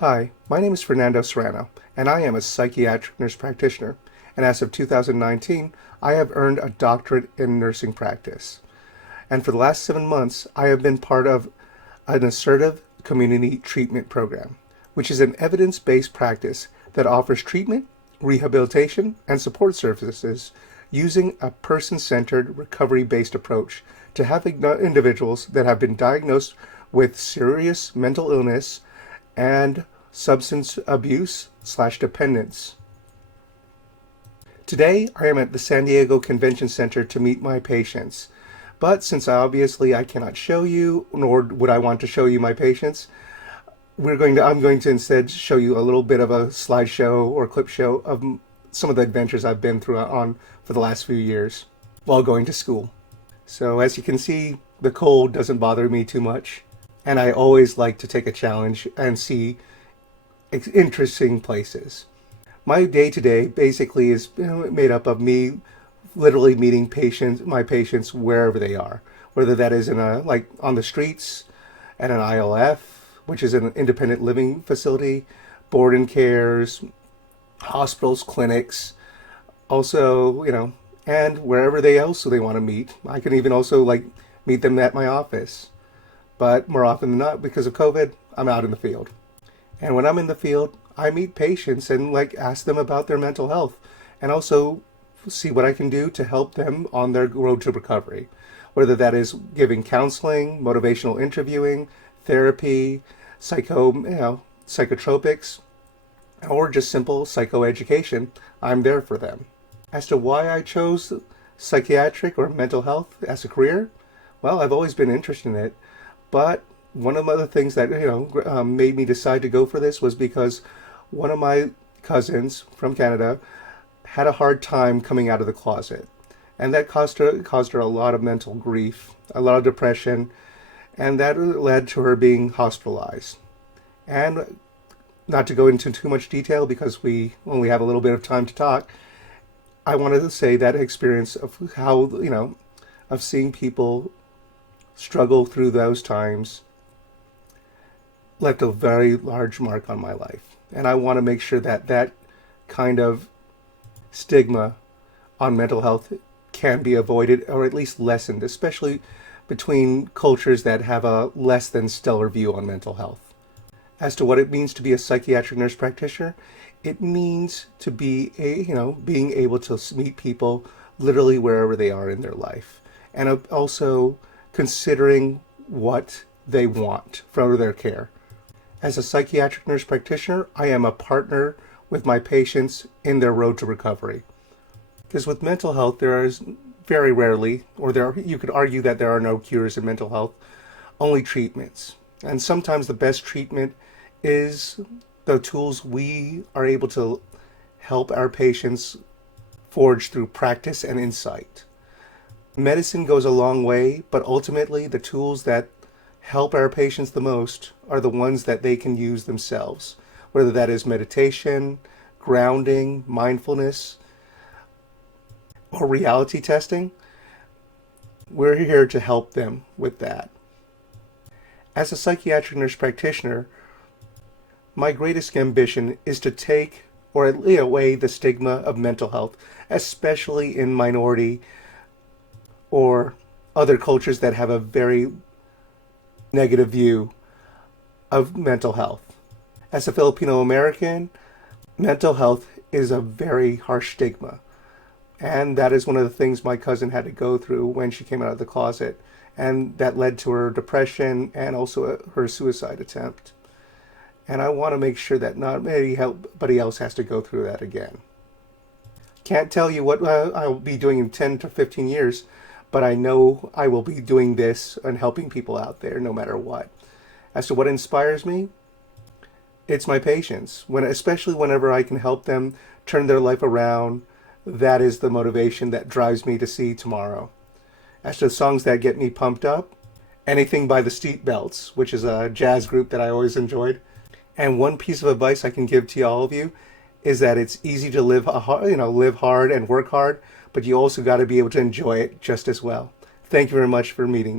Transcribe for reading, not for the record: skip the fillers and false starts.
Hi, my name is Fernando Serrano, and I am a psychiatric nurse practitioner. And as of 2019, I have earned a doctorate in nursing practice. And for the last 7 months, I have been part of an assertive community treatment program, which is an evidence-based practice that offers treatment, rehabilitation, and support services using a person-centered, recovery-based approach to have individuals that have been diagnosed with serious mental illness and substance abuse/dependence. Today, I am at the San Diego Convention Center to meet my patients. But since obviously I cannot show you, nor would I want to show you my patients, I'm going to instead show you a little bit of a slideshow or clip show of some of the adventures I've been through for the last few years while going to school. So as you can see, the cold doesn't bother me too much. And I always like to take a challenge and see interesting places. My day-to-day basically is made up of me literally meeting my patients wherever they are, whether that is on the streets, at an ILF, which is an independent living facility, board and cares, hospitals, clinics, also, and wherever they want to meet. I can even also meet them at my office. But more often than not, because of COVID, I'm out in the field. And when I'm in the field, I meet patients and ask them about their mental health and also see what I can do to help them on their road to recovery. Whether that is giving counseling, motivational interviewing, therapy, psychotropics, or just simple psychoeducation, I'm there for them. As to why I chose psychiatric or mental health as a career, well, I've always been interested in it. But one of the other things that made me decide to go for this was because one of my cousins from Canada had a hard time coming out of the closet, and that caused her a lot of mental grief, a lot of depression, and that led to her being hospitalized. And not to go into too much detail because we only have a little bit of time to talk, I wanted to say that experience of how of seeing people struggle through those times left a very large mark on my life. And I want to make sure that that kind of stigma on mental health can be avoided or at least lessened, especially between cultures that have a less than stellar view on mental health. As to what it means to be a psychiatric nurse practitioner, it means to be being able to meet people literally wherever they are in their life, and also considering what they want from their care. As a psychiatric nurse practitioner, I am a partner with my patients in their road to recovery. Because with mental health, there is very rarely, you could argue that there are no cures in mental health, only treatments. And sometimes the best treatment is the tools we are able to help our patients forge through practice and insight. Medicine goes a long way, but ultimately the tools that help our patients the most are the ones that they can use themselves, whether that is meditation, grounding, mindfulness, or reality testing. We're here to help them with that. As a psychiatric nurse practitioner, my greatest ambition is to take or lay away the stigma of mental health, especially in minority or other cultures that have a very negative view of mental health. As a Filipino American, mental health is a very harsh stigma. And that is one of the things my cousin had to go through when she came out of the closet. And that led to her depression and also her suicide attempt. And I want to make sure that not anybody else has to go through that again. Can't tell you what I'll be doing in 10 to 15 years, but I know I will be doing this and helping people out there no matter what. As to what inspires me, it's my patients. Especially whenever I can help them turn their life around, that is the motivation that drives me to see tomorrow. As to the songs that get me pumped up, anything by the Steep Belts, which is a jazz group that I always enjoyed. And one piece of advice I can give to all of you is that it's easy to live hard and work hard, but you also got to be able to enjoy it just as well. Thank you very much for meeting me.